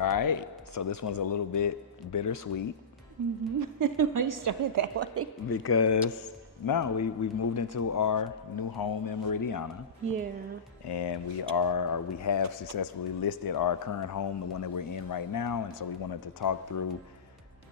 All right, so this one's a little bit bittersweet Why you started that way? because no, we've moved into our new home in Meridiana, Yeah. and we have successfully listed our current home, the one that we're in right now, and so we wanted to talk through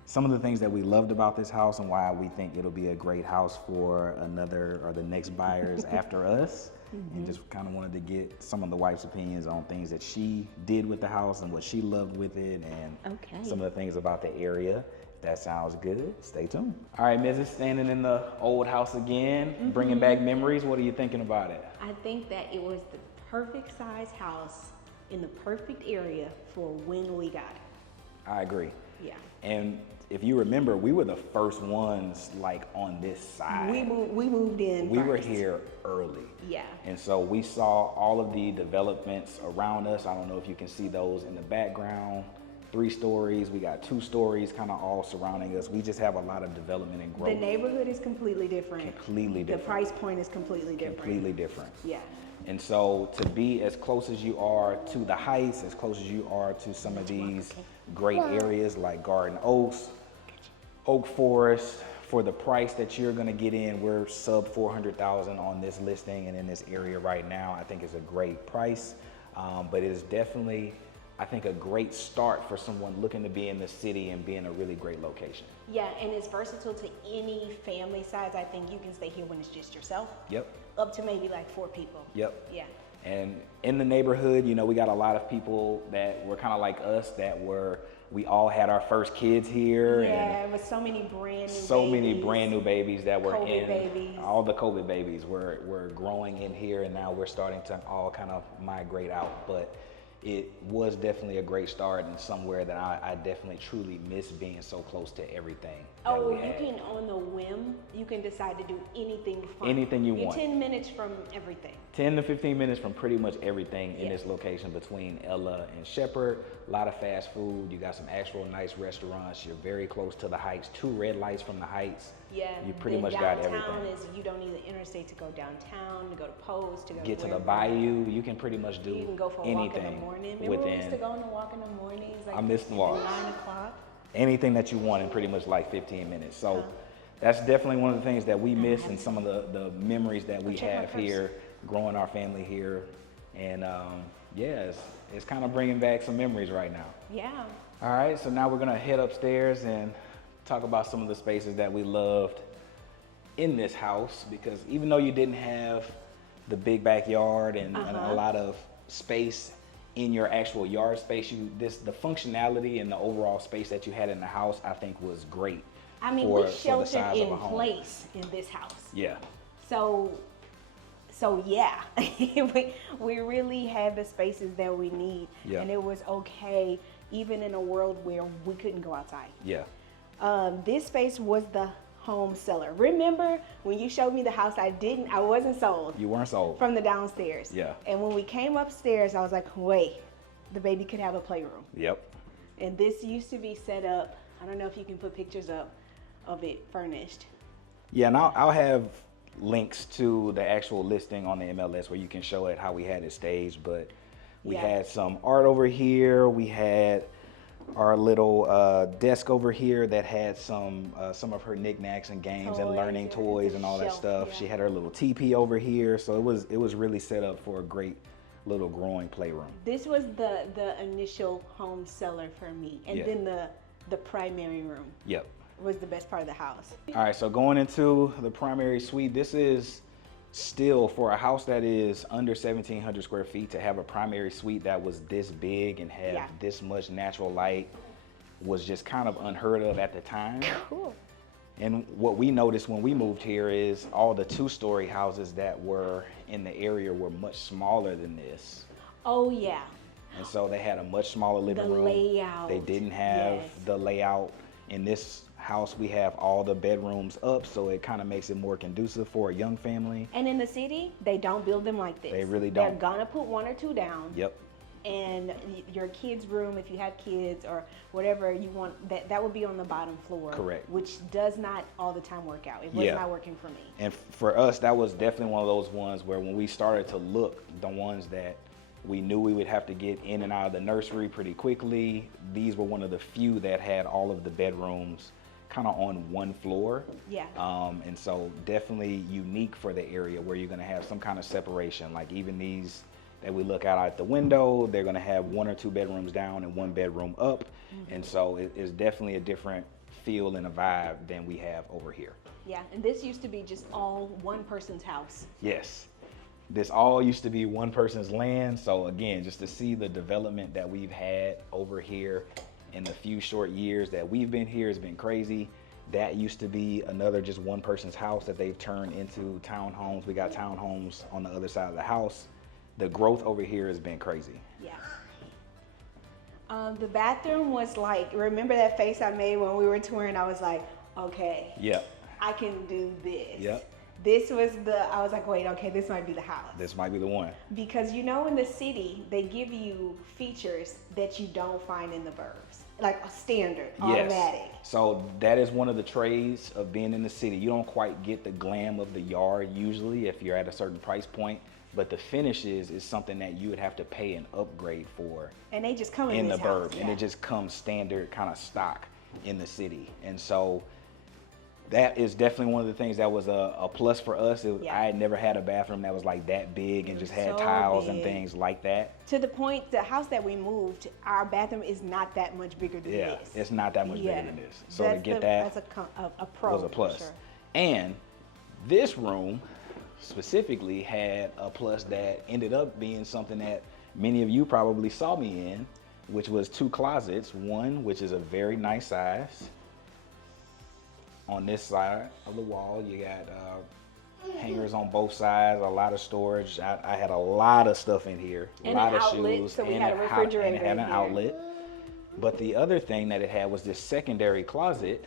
some of the things that we loved about this house and why we think it'll be a great house for another or the next buyers after us. And just kind of wanted to get some of the wife's opinions on things that she did with the house and what she loved with it, and Okay. some of the things about the area. If that sounds good, stay tuned. All right, Mrs. Standing in the old house again, bringing back memories. What are you thinking about it? I think that it was the perfect size house in the perfect area for when we got it. I agree. Yeah. And if you remember, we were the first ones like on this side. We moved in. We were first. here early. Yeah. And so we saw all of the developments around us. I don't know if you can see those in the background. 3 stories, we got 2 stories kind of all surrounding us. We just have a lot of development and growth. The neighborhood is completely different. Completely different. The price point is completely different. Completely different. Yeah. And so to be as close as you are to the heights, as close as you are to some of these great areas like Garden Oaks, Oak Forest, for the price that you're gonna get in, we're sub 400,000 on this listing and in this area right now. I think it's a great price, but it is definitely, I think, a great start for someone looking to be in the city and be in a really great location. Yeah, and it's versatile to any family size. I think you can stay here when it's just yourself. Yep. Up to maybe like 4 people. Yep. Yeah. And in the neighborhood, you know, we got a lot of people that were kind of like us we all had our first kids here. Yeah, And with so many brand new so babies. many brand new babies that were COVID in. babies. All the COVID babies were growing in here, and now we're starting to all kind of migrate out. But it was definitely a great start and somewhere that I definitely truly miss being so close to everything. That Oh, we you had. can, on the whim, you can decide to do anything fun. Anything you You're want. 10 minutes from everything. 10 to 15 minutes from pretty much everything in Yeah. this location between Ella and Shepherd. A lot of fast food. You got some actual nice restaurants. You're very close to the heights. 2 red lights from the heights. Yeah, You pretty then much got downtown everything. is you don't need the interstate to go downtown, to go to Post, to go Get to the wherever. bayou. You can pretty much do You can go for a walk in the anything morning. Remember we used to within go on a walk in the mornings? Like I miss the at walks. 9 o'clock. anything that you want in pretty much like 15 minutes. So that's definitely one of the things that we miss and some of the memories that we check my have purse. here, growing our family here. And yeah, it's kind of bringing back some memories right now. Yeah. All right, so now we're gonna head upstairs and talk about some of the spaces that we loved in this house, because even though you didn't have the big backyard and a lot of space in your actual yard space, the functionality and the overall space that you had in the house, I think was great. I mean, for we the sheltered size of in a home. place in this house. Yeah, So yeah, we really had the spaces that we need, Yeah. and it was okay, even in a world where we couldn't go outside. yeah, This space was the home seller. Remember when you showed me the house? I wasn't sold you weren't sold. from the downstairs. Yeah. And when we came upstairs, I was like, wait, the baby could have a playroom. Yep. And this used to be set up. I don't know if you can put pictures up of it furnished. Yeah, and I'll have links to the actual listing on the MLS where you can show it how we had it staged. But we Yeah. had some art over here. We had our little desk over here that had some of her knickknacks and games and Toys, learning yeah, toys it's a and all that shelf, stuff. yeah. She had her little teepee over here, so it was really set up for a great little growing playroom. This was the initial home seller for me. And Yeah. then the primary room Yep. was the best part of the house. All right, so going into the primary suite, this is still, for a house that is under 1,700 square feet, to have a primary suite that was this big and have Yeah. this much natural light was just kind of unheard of at the time. Cool. And what we noticed when we moved here is all the 2-story houses that were in the area were much smaller than this. Oh yeah. And so they had a much smaller living The room. layout. They didn't have Yes. the layout. In this house, we have all the bedrooms up, so it kind of makes it more conducive for a young family. And in the city, they don't build them like this. They really They're don't. gonna put 1 or 2 down. Yep. And your kids' room, if you have kids or whatever you want, that would be on the bottom floor. Correct. Which does not all the time work out. It was Yeah. not working for me. And for us, that was definitely one of those ones where when we started to look, the ones that We knew we would have to get in and out of the nursery pretty quickly. These were one of the few that had all of the bedrooms kind of on one floor. Yeah. And so definitely unique for the area where you're gonna have some kind of separation. Like even these that we look out the window, they're gonna have 1 or 2 bedrooms down and 1 bedroom up. And so it's definitely a different feel and a vibe than we have over here. Yeah, and this used to be just all one person's house. Yes. This all used to be one person's land. So again, just to see the development that we've had over here in the few short years that we've been here has been crazy. That used to be another just one person's house that they've turned into townhomes. We got townhomes on the other side of the house. The growth over here has been crazy. Yeah. The bathroom was like, remember that face I made when we were touring? I was like, okay, Yep. I can do this. Yep. This was I was like, wait, okay, this might be the house. This might be the one. Because you know in the city, they give you features that you don't find in the burbs. Like a standard, automatic. Yes. So that is one of the trades of being in the city. You don't quite get the glam of the yard usually if you're at a certain price point, but the finishes is something that you would have to pay an upgrade for. And they just come in this the house, burb, yeah. and it just comes standard kind of stock in the city. And so that is definitely one of the things that was a plus for us. Yeah. I had never had a bathroom that was like that big and just had so tiles and big. things like that. To the point, the house that we moved, our bathroom is not that much bigger than Yeah, this. it's not that much Yeah. bigger than this. So to get that that's a pro. was a plus. For sure. And this room specifically had a plus that ended up being something that many of you probably saw me in, which was 2 closets. One, which is a very nice size. On this side of the wall, you got hangers on both sides, a lot of storage. I had a lot of stuff in here, a And lot an of outlet, shoes, so we and had a refrigerator and it had in an here. outlet. But the other thing that it had was this secondary closet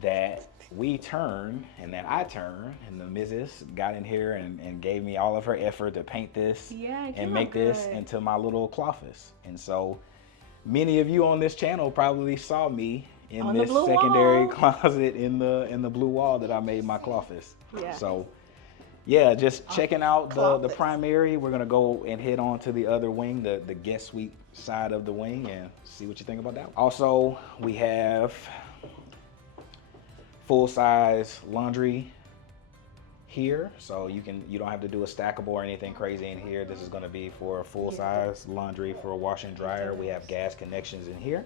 that we turned and that I turned, and the missus got in here and gave me all of her effort to paint this Yeah, it and came make out this good. into my little closet. And so many of you on this channel probably saw me in On the this blue secondary wall. closet in the blue wall that I made my closet. Yeah. So yeah, just checking out the closets. primary. We're gonna go and head on to the other wing, the guest suite side of the wing, and see what you think about that. Also, we have full-size laundry here, so you don't have to do a stackable or anything crazy in here. This is going to be for a full-size laundry for a washer and dryer. We have gas connections in here.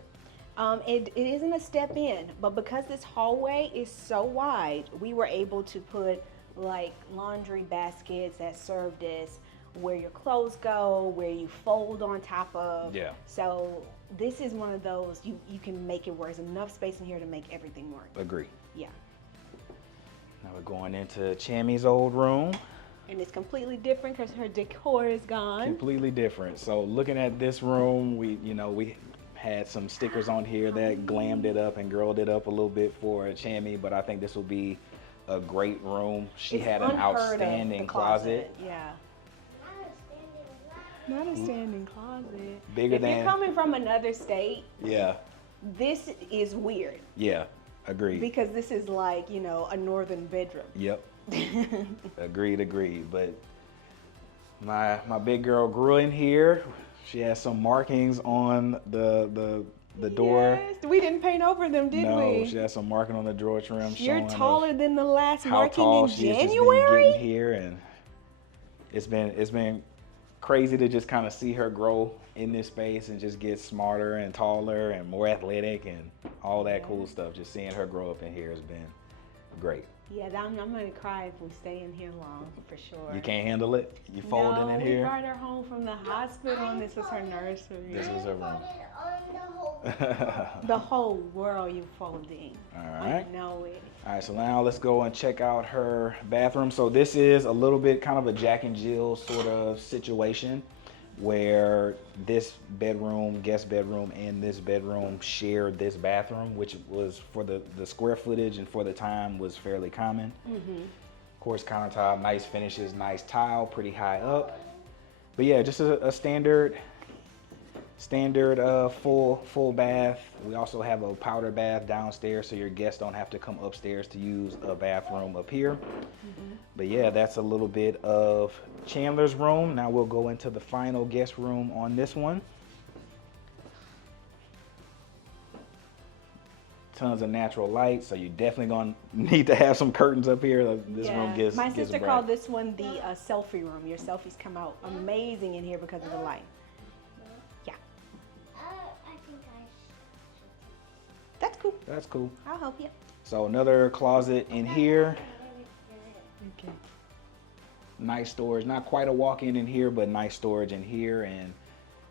It isn't a step in, but because this hallway is so wide, we were able to put like laundry baskets that served as where your clothes go, where you fold on top of. Yeah. So this is one of those, you can make it work. There's enough space in here to make everything work. Agree. Yeah. Now we're going into Chammy's old room. And it's completely different because her decor is gone. Completely different. So looking at this room, we had some stickers on here that glammed it up and girled it up a little bit for Chammy, but I think this will be a great room. She It's had an unheard of, outstanding the closet. Yeah. Not a standing closet. Bigger if than- you're coming from another state, Yeah, this is weird yeah, agreed. because this is like, a northern bedroom. Yep. Agreed. But my big girl grew in here. She has some markings on the door. Yes, we didn't paint over them, did No, we? she has some marking on the drawer trim. You're showing taller than the last how marking tall in she's just been January. getting here, and it's been crazy to just kind of see her grow in this space and just get smarter and taller and more athletic and all that cool stuff. Just seeing her grow up in here has been great. Yeah, I'm gonna cry if we stay in here long, for sure. You can't handle it? You folding in we here? brought her home from the hospital, and this was her nursery. This is her room. The whole world you folding. All I right. know it. All right, so now let's go and check out her bathroom. So this is a little bit kind of a Jack and Jill sort of situation where this bedroom, guest bedroom, and this bedroom shared this bathroom, which was for the square footage and for the time was fairly common. Of course, countertop, nice finishes, nice tile, pretty high up. But yeah, just a standard Standard full bath. We also have a powder bath downstairs, so your guests don't have to come upstairs to use a bathroom up here. But yeah, that's a little bit of Chandler's room. Now we'll go into the final guest room on this one. Tons of natural light, so you're definitely gonna need to have some curtains up here. This room gets My gets sister bright. called this one the selfie room. Your selfies come out amazing in here because of the light. Yeah, I think that's cool. That's cool. I'll help you. So another closet in here. Okay. Nice storage. Not quite a walk-in in here, but nice storage in here. And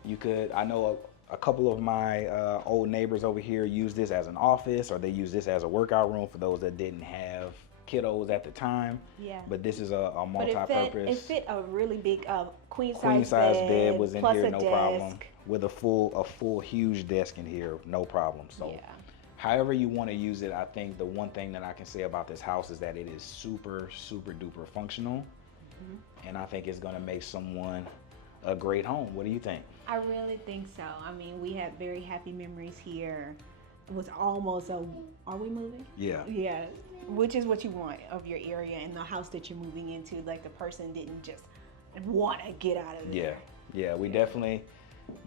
you could, I know a couple of my old neighbors over here use this as an office, or they use this as a workout room for those that didn't have kiddos at the time. Yeah. But this is a But multi-purpose. it fit a really big queen Size size bed was in plus here, a no desk. problem. With a full huge desk in here, no problem. So Yeah. however you want to use it, I think the one thing that I can say about this house is that it is super duper functional. And I think it's gonna make someone a great home. What do you think? I really think so. I mean, we have very happy memories here. It was almost are we moving? Yeah. Yeah, which is what you want of your area and the house that you're moving into. Like the person didn't just want to get out of there. Yeah, we definitely,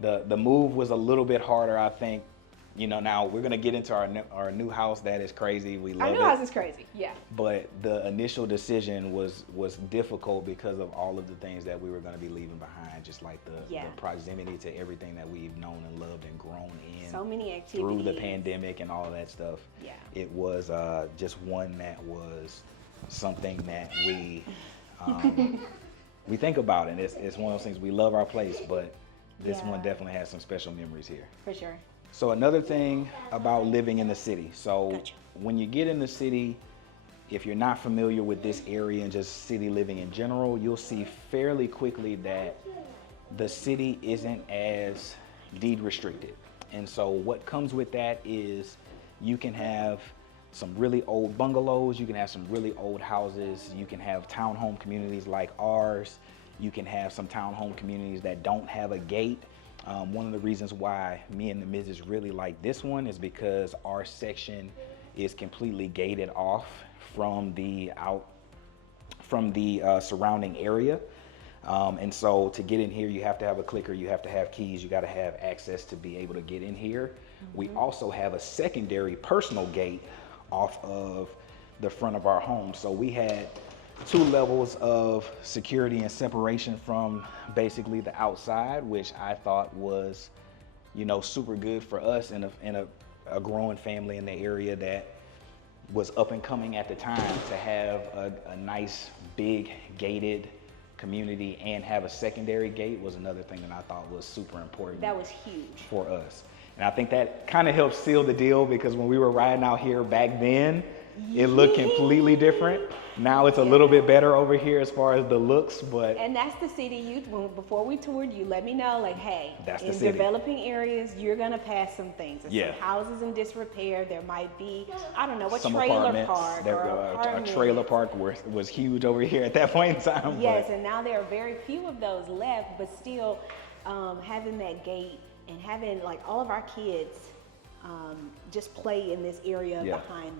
the move was a little bit harder, I think. You know, now we're gonna get into our new house. That is crazy. We love Our it. new house is crazy. Yeah. But the initial decision was difficult because of all of the things that we were going to be leaving behind, just like the proximity to everything that we've known and loved and grown in. So many activities. Through the pandemic and all of that stuff. Yeah. It was just one that was something that we we think about, and it's one of those things. We love our place, but this one definitely has some special memories here. For sure. So another thing about living in the city. So Gotcha. when you get in the city, if you're not familiar with this area and just city living in general, you'll see fairly quickly that the city isn't as deed restricted. And so what comes with that is you can have some really old bungalows, you can have some really old houses, you can have townhome communities like ours, you can have some townhome communities that don't have a gate. One of the reasons why me and the missus really like this one is because our section is completely gated off from the surrounding area. And so to get in here, you have to have a clicker, you have to have keys, you got to have access to be able to get in here. We also have a secondary personal gate off of the front of our home. So we had 2 levels of security and separation from basically the outside, which I thought was, you know, super good for us and a growing family in the area that was up and coming at the time. To have a nice big gated community and have a secondary gate was another thing that I thought was super important. That was huge for us. And I think that kind of helped seal the deal, because when we were riding out here back then, it looked completely different. Now it's a little bit better over here as far as the looks, but And that's the city before we toured, you let me know, like, hey, That's the in city. developing areas, you're gonna pass some things. There's Yeah. some houses in disrepair. There might be, I don't know, a some trailer apartments. park There, or a apartment. trailer park was huge over here at that point in time. Yes, but and now there are very few of those left, but still having that gate and having like all of our kids just play in this area Yeah. behind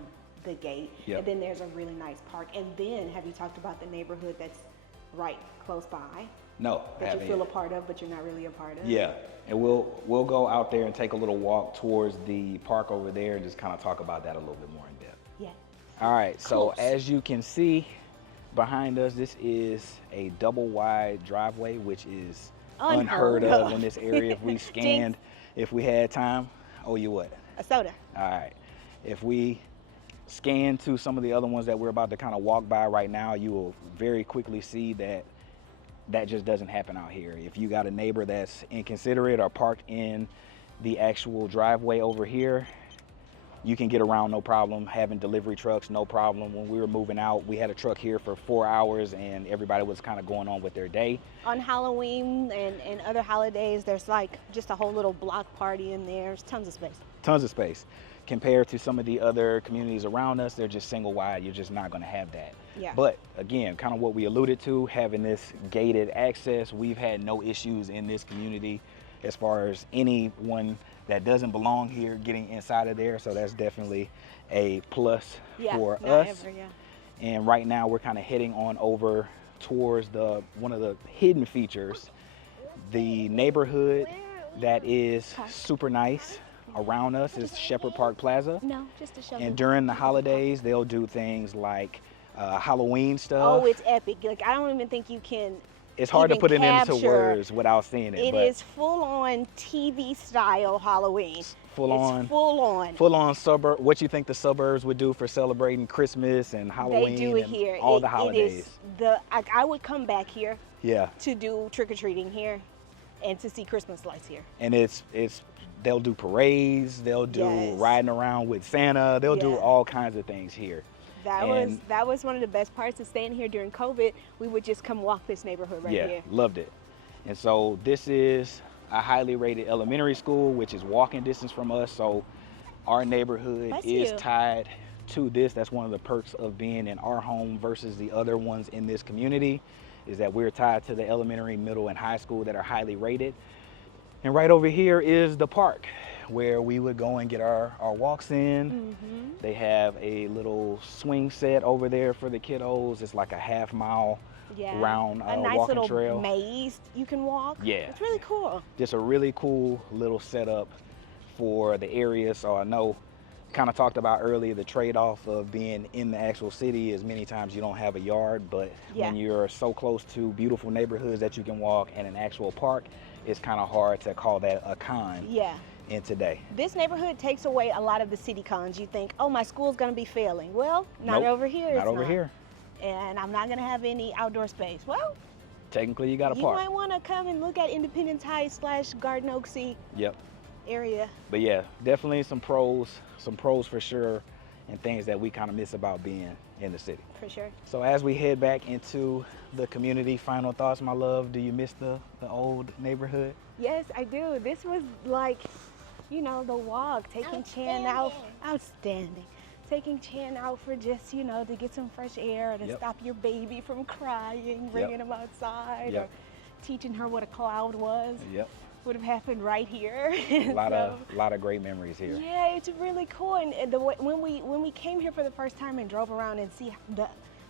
the gate. Yep. And then there's a really nice park. And then have you talked about the neighborhood that's right close by no, that you haven't feel yet. a part of, but you're not really a part of? Yeah, and we'll go out there and take a little walk towards the park over there and just kind of talk about that a little bit more in depth. Yeah. All right, so Close. as you can see behind us, this is a double wide driveway, which is unheard of in this area. If we scanned, if we had time, oh, you what? A soda. All right, if we scan to some of the other ones that we're about to kind of walk by right now, you will very quickly see that that just doesn't happen out here. If you got a neighbor that's inconsiderate or parked in the actual driveway over here, you can get around no problem. Having delivery trucks, no problem. When we were moving out, we had a truck here for 4 hours and everybody was kind of going on with their day. On Halloween and other holidays, there's like just a whole little block party in there. There's tons of space. Tons of space. Compared to some of the other communities around us, they're just single wide. You're just not going to have that. Yeah. But again, kind of what we alluded to, having this gated access, we've had no issues in this community as far as anyone that doesn't belong here getting inside of there. So that's definitely a plus Yeah, for not us. ever, yeah. And right now we're kind of heading on over towards one of the hidden features, the neighborhood that is super nice around us is Shepherd Park Plaza. No, just to show And you. during the holidays, they'll do things like Halloween stuff. Oh, it's epic. Like, I don't even think you can. It's hard to even put it into capture. words without seeing it. It but is full on TV style Halloween. full on, Full on. suburb. What you think the suburbs would do for celebrating Christmas and Halloween? They do it and here. all the It holidays. is I would come back here Yeah, to do trick or treating here, and to see Christmas lights here. and it's they'll do parades. They'll do Yes. riding around with Santa. They'll do Yeah. all kinds of things here. And- That was one of the best parts of staying here during COVID. We would just come walk this neighborhood right Yeah, here. loved it. And so this is a highly rated elementary school, which is walking distance from us. So our neighborhood Bless is you. tied to this. That's one of the perks of being in our home versus the other ones in this community, is that we're tied to the elementary, middle, and high school that are highly rated. And right over here is the park where we would go and get our walks in. Mm-hmm. They have a little swing set over there for the kiddos. It's like a half-mile Yeah. round a nice walking little trail. maze you can walk. Yeah. It's really cool. Just a really cool little setup for the area. So I know, kind of talked about earlier, the trade-off of being in the actual city is many times you don't have a yard, but Yeah. when you're so close to beautiful neighborhoods that you can walk and an actual park, it's kind of hard to call that a con Yeah. in today. This neighborhood takes away a lot of the city cons. You think, oh, my school's gonna be failing. Well, not Nope, over here. Not it's over here. And I'm not gonna have any outdoor space. Well, Technically, you got a you park. might want to come and look at Independence High / Garden Oaksy Yep. area. But yeah, definitely some pros for sure, and things that we kind of miss about being in the city. For sure. So as we head back into the community, final thoughts, my love. Do you miss the old neighborhood? Yes, I do. This was like, you know, the walk, taking Chan out. Outstanding. Taking Chan out for just, you know, to get some fresh air, to Yep. stop your baby from crying, bringing him outside, Yep. or teaching her what a cloud was. Yep. Would have happened right here. A lot of great memories here. Yeah, it's really cool. And when we came here for the first time and drove around and see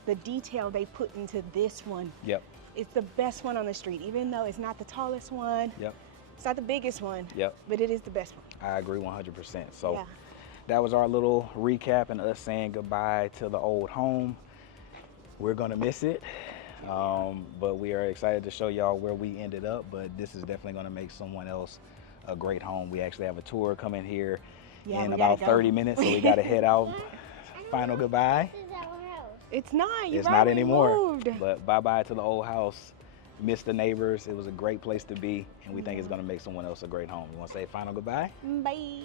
the detail they put into this one, Yep. it's the best one on the street. Even though it's not the tallest one, Yep. it's not the biggest one, Yep. but it is the best one. I agree 100%. So Yeah. that was our little recap and us saying goodbye to the old home. We're gonna miss it, but we are excited to show y'all where we ended up. But this is definitely gonna make someone else a great home. We actually have a tour coming here Yeah, in we about gotta go. 30 minutes, so we gotta head out. Final goodbye. This is our house. It's not. You're It's right, not we anymore. moved. But bye-bye to the old house. Miss the neighbors. It was a great place to be, and we think it's gonna make someone else a great home. You wanna say final goodbye? Bye.